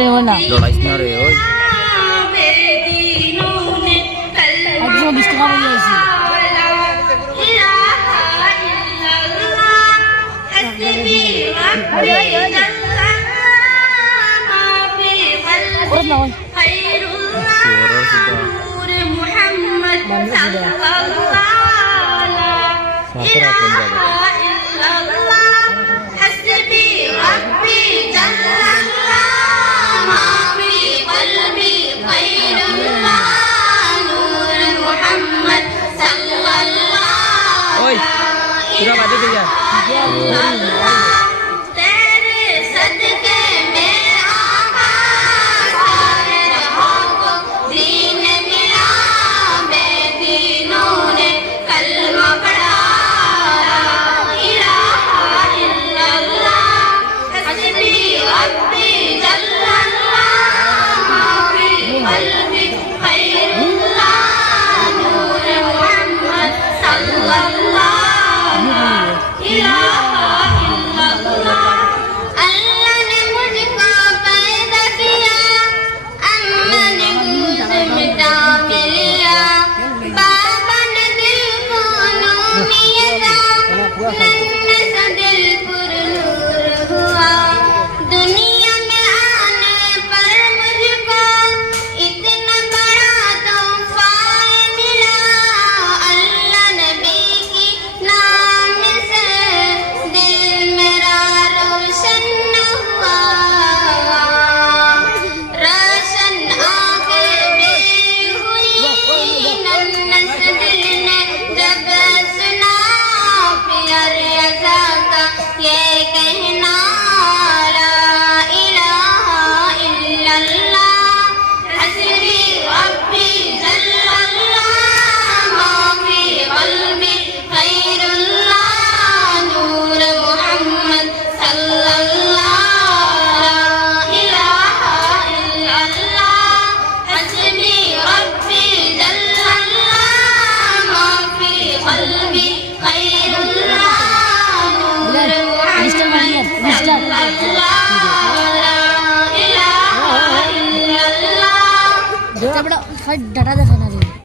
रहे हो ना लड़ाई ना रहे हो आज जो बिस्तर में है इसी और ना भाई suara sudah mana sudah satu rakun jaga oi sudah mati tuh ya बड़ा डाटा देखा ना